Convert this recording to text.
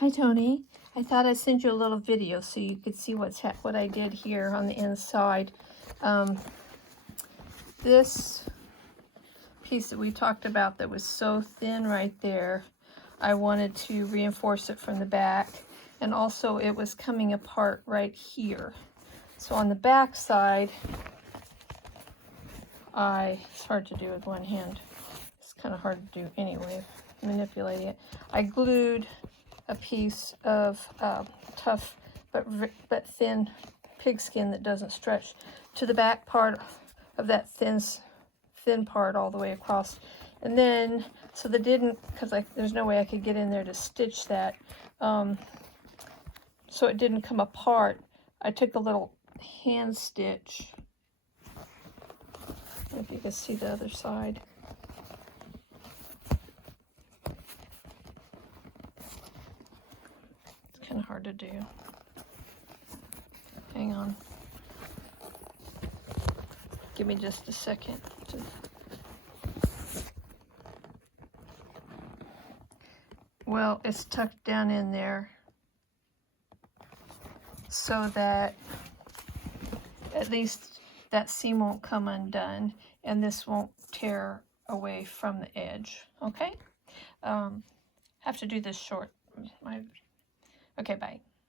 Hi Tony, I thought I'd send you a little video so you could see what I did here on the inside. This piece that we talked about that was so thin right there, I wanted to reinforce it from the back, and also it was coming apart right here. So on the back side, it's hard to do with one hand. It's kind of hard to do anyway, manipulating it. I glued a piece of tough but thin pigskin that doesn't stretch to the back part of that thin part all the way across. And then, so that didn't, because there's no way I could get in there to stitch that, so it didn't come apart, I took a little hand stitch. I don't know if you can see the other side. Kind of hard to do. Hang on. Give me just a second. Well, it's tucked down in there so that at least that seam won't come undone and this won't tear away from the edge. Okay? Have to do this short. Okay, bye.